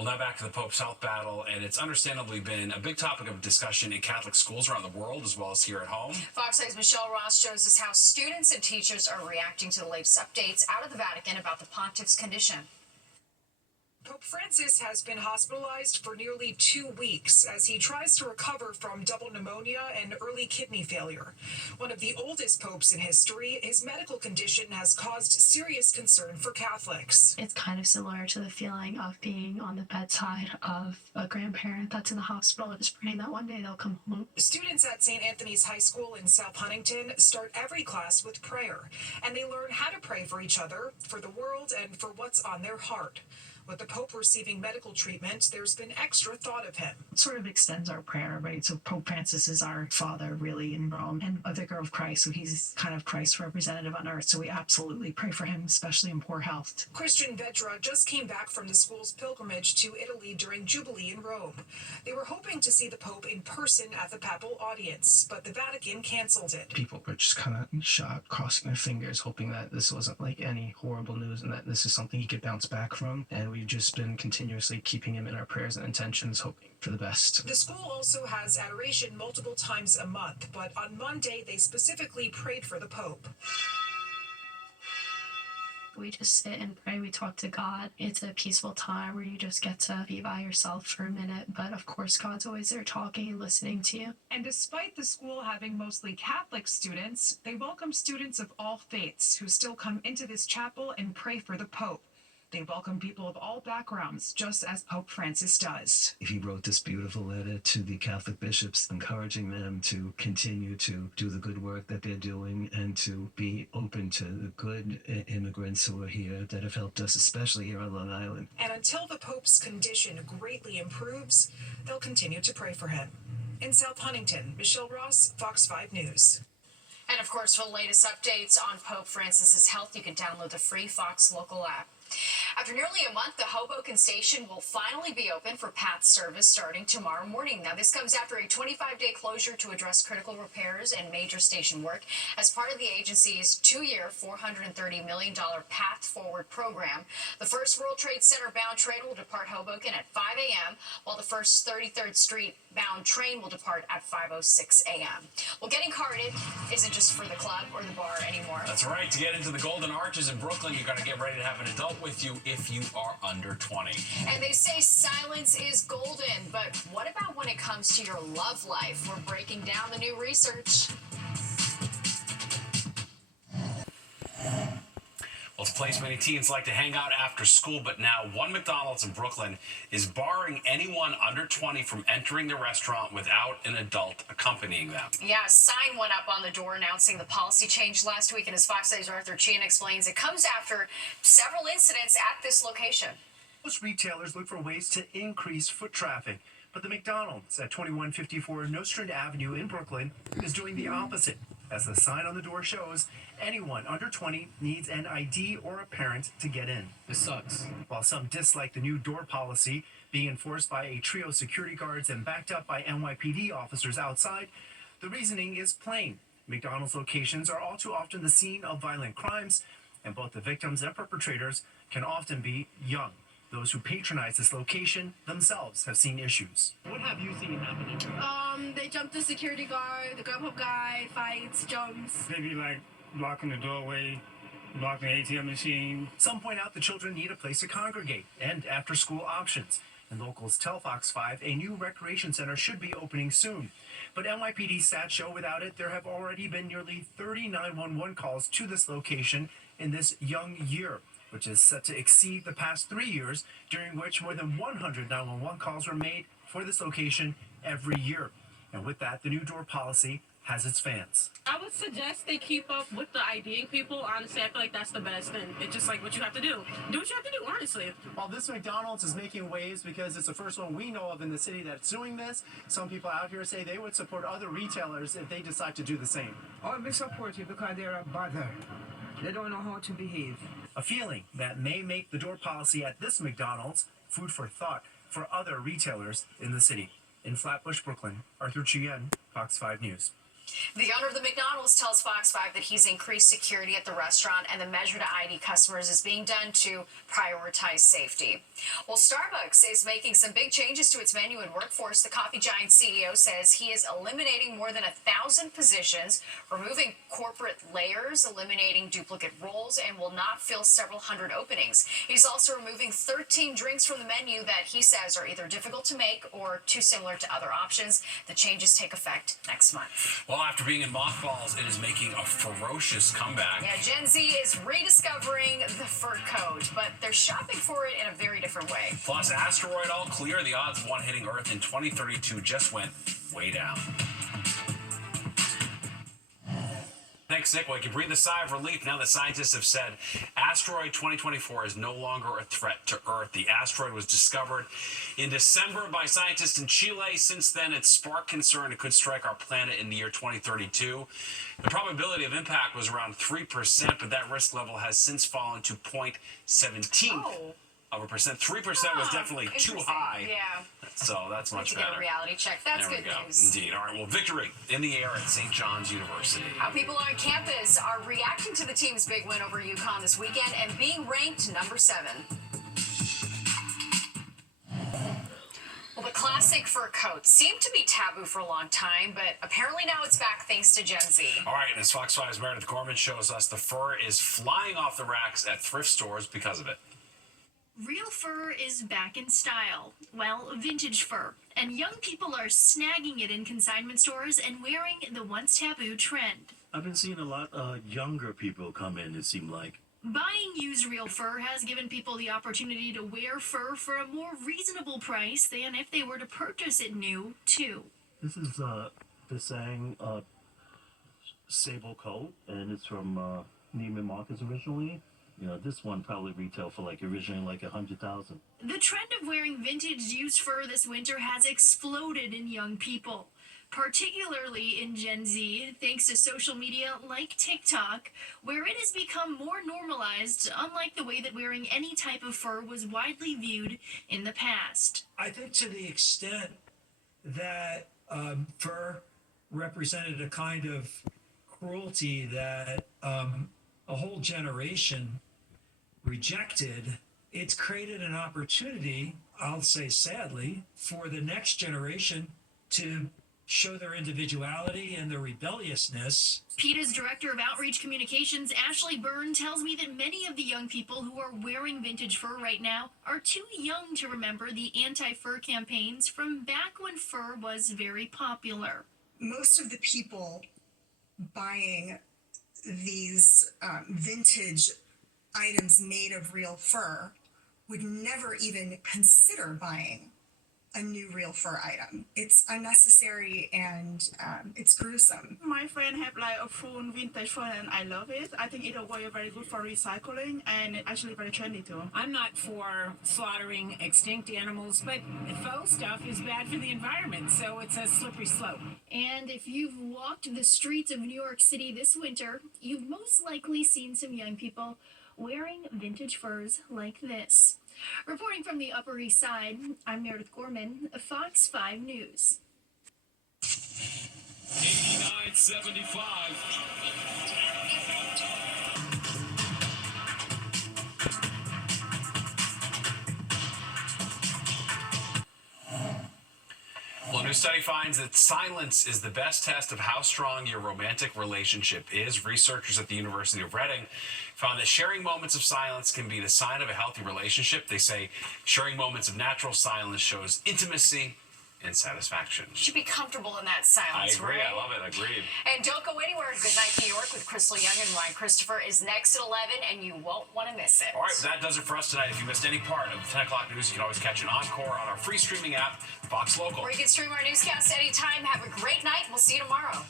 Well, now back to the Pope's health battle, and it's understandably been a big topic of discussion in Catholic schools around the world as well as here at home. Fox 8's Michelle Ross shows us how students and teachers are reacting to the latest updates out of the Vatican about the pontiff's condition. Pope Francis has been hospitalized for nearly 2 weeks as he tries to recover from double pneumonia and early kidney failure. One of the oldest popes in history, his medical condition has caused serious concern for Catholics. It's kind of similar to the feeling of being on the bedside of a grandparent that's in the hospital, just praying that one day they'll come home. Students at St. Anthony's High School in South Huntington start every class with prayer, and they learn how to pray for each other, for the world, and for what's on their heart. With the Pope receiving medical treatment, there's been extra thought of him. It sort of extends our prayer, right? So Pope Francis is our father, really, in Rome, and a vicar of Christ. So he's kind of Christ's representative on earth. So we absolutely pray for him, especially in poor health. Christian Vedra just came back from the school's pilgrimage to Italy during Jubilee in Rome. They were hoping to see the Pope in person at the papal audience, but the Vatican canceled it. People were just kind of shocked, crossing their fingers, hoping that this wasn't like any horrible news and that this is something he could bounce back from. And we've just been continuously keeping him in our prayers and intentions, hoping for the best. The school also has adoration multiple times a month, but on Monday they specifically prayed for the Pope. We just sit and pray, we talk to God. It's a peaceful time where you just get to be by yourself for a minute, but of course God's always there talking and listening to you. And despite the school having mostly Catholic students, they welcome students of all faiths who still come into this chapel and pray for the Pope. They welcome people of all backgrounds, just as Pope Francis does. He wrote this beautiful letter to the Catholic bishops, encouraging them to continue to do the good work that they're doing and to be open to the good immigrants who are here that have helped us, especially here on Long Island. And until the Pope's condition greatly improves, they'll continue to pray for him. In South Huntington, Michelle Ross, Fox 5 News. And of course, for the latest updates on Pope Francis's health, you can download the free Fox Local app. After nearly a month, the Hoboken station will finally be open for PATH service starting tomorrow morning. Now, this comes after a 25-day closure to address critical repairs and major station work as part of the agency's 2-year, $430 million PATH Forward program. The first World Trade Center bound train will depart Hoboken at 5 a.m., while the first 33rd Street bound train will depart at 5:06 a.m. Well, getting carded isn't just for the club or the bar anymore. That's right. To get into the Golden Arches in Brooklyn, you got to get ready to have an adult with you if you are under 20. And they say silence is golden, but what about when it comes to your love life? We're breaking down the new research. Well, it's a place many teens like to hang out after school, but now one McDonald's in Brooklyn is barring anyone under 20 from entering the restaurant without an adult accompanying them. Yeah, a sign went up on the door announcing the policy change last week, and as Fox 8's Arthur Sheehan explains, it comes after several incidents at this location. Most retailers look for ways to increase foot traffic, but the McDonald's at 2154 Nostrand Avenue in Brooklyn is doing the opposite. As the sign on the door shows, anyone under 20 needs an ID or a parent to get in. This sucks. While some dislike the new door policy being enforced by a trio of security guards and backed up by NYPD officers outside, the reasoning is plain. McDonald's locations are all too often the scene of violent crimes, and both the victims and perpetrators can often be young. Those who patronize this location themselves have seen issues. What have you seen happening? They jumped the security guard, the Grubhub guy, fights, jumps. Maybe like blocking the doorway, blocking the ATM machine. Some point out the children need a place to congregate and after-school options. And locals tell Fox 5 a new recreation center should be opening soon. But NYPD stats show without it, there have already been nearly 30 911 calls to this location in this young year, which is set to exceed the past 3 years, during which more than 100 911 calls were made for this location every year. And with that, the new door policy has its fans. I would suggest they keep up with the IDing people. Honestly, I feel like that's the best, and it's just like what you have to do. Do what you have to do, honestly. While this McDonald's is making waves because it's the first one we know of in the city that's doing this, some people out here say they would support other retailers if they decide to do the same. I'll be supportive because they're a bother. They don't know how to behave. A feeling that may make the door policy at this McDonald's food for thought for other retailers in the city. In Flatbush, Brooklyn, Arthur Chien, Fox 5 News. The owner of the McDonald's tells Fox 5 that he's increased security at the restaurant and the measure to ID customers is being done to prioritize safety. Well, Starbucks is making some big changes to its menu and workforce. The coffee giant CEO says he is eliminating more than 1,000 positions, removing corporate layers, eliminating duplicate roles, and will not fill several hundred openings. He's also removing 13 drinks from the menu that he says are either difficult to make or too similar to other options. The changes take effect next month. Well, after being in mothballs, it is making a ferocious comeback. Yeah, Gen Z is rediscovering the fur coat, but they're shopping for it in a very different way. Plus, asteroid all clear. The odds of one hitting Earth in 2032 just went way down. Thanks, Nick. Well, you can breathe a sigh of relief now that scientists have said asteroid 2024 is no longer a threat to Earth. The asteroid was discovered in December by scientists in Chile. Since then, it's sparked concern it could strike our planet in the year 2032. The probability of impact was around 3%, but that risk level has since fallen to 0.17%. Of a percent. 3% was definitely too high. Yeah. So that's much to better. Get a reality check. That's there good we go. news. Indeed. All right. Well, victory in the air at St. John's University. How people on campus are reacting to the team's big win over UConn this weekend and being ranked number 7. Well, the classic fur coat seemed to be taboo for a long time, but apparently now it's back thanks to Gen Z. All right, and as Fox 5's Meredith Gorman shows us, the fur is flying off the racks at thrift stores because of it. Real fur is back in style. Well, vintage fur. And young people are snagging it in consignment stores and wearing the once taboo trend. I've been seeing a lot of younger people come in, it seemed like. Buying used real fur has given people the opportunity to wear fur for a more reasonable price than if they were to purchase it new, too. This is the Sang sable coat, and it's from Neiman Marcus originally. You know, this one probably retailed for originally $100,000. The trend of wearing vintage used fur this winter has exploded in young people, particularly in Gen Z, thanks to social media like TikTok, where it has become more normalized, unlike the way that wearing any type of fur was widely viewed in the past. I think to the extent that fur represented a kind of cruelty that a whole generation rejected, it's created an opportunity, I'll say sadly, for the next generation to show their individuality and their rebelliousness. PETA's Director of Outreach Communications, Ashley Byrne, tells me that many of the young people who are wearing vintage fur right now are too young to remember the anti-fur campaigns from back when fur was very popular. Most of the people buying these vintage items made of real fur would never even consider buying a new real fur item. It's unnecessary and it's gruesome. My friend have a full vintage fur and I love it. I think it'll be very good for recycling and actually very trendy too. I'm not for slaughtering extinct animals, but faux stuff is bad for the environment, so it's a slippery slope. And if you've walked the streets of New York City this winter, you've most likely seen some young people wearing vintage furs like this. Reporting from the Upper East Side, I'm Meredith Gorman, Fox 5 News. 8975. Well, a new study finds that silence is the best test of how strong your romantic relationship is. Researchers at the University of Reading found that sharing moments of silence can be the sign of a healthy relationship. They say sharing moments of natural silence shows intimacy and satisfaction. You should be comfortable in that silence, I agree. right? I love it. Agreed. And don't go anywhere. Good Night New York with Crystal Young and Ryan Christopher is next at 11, and you won't want to miss it. All right, that does it for us tonight. If you missed any part of the 10 o'clock news, you can always catch an encore on our free streaming app, Fox Local. Or you can stream our newscast anytime. Have a great night. We'll see you tomorrow.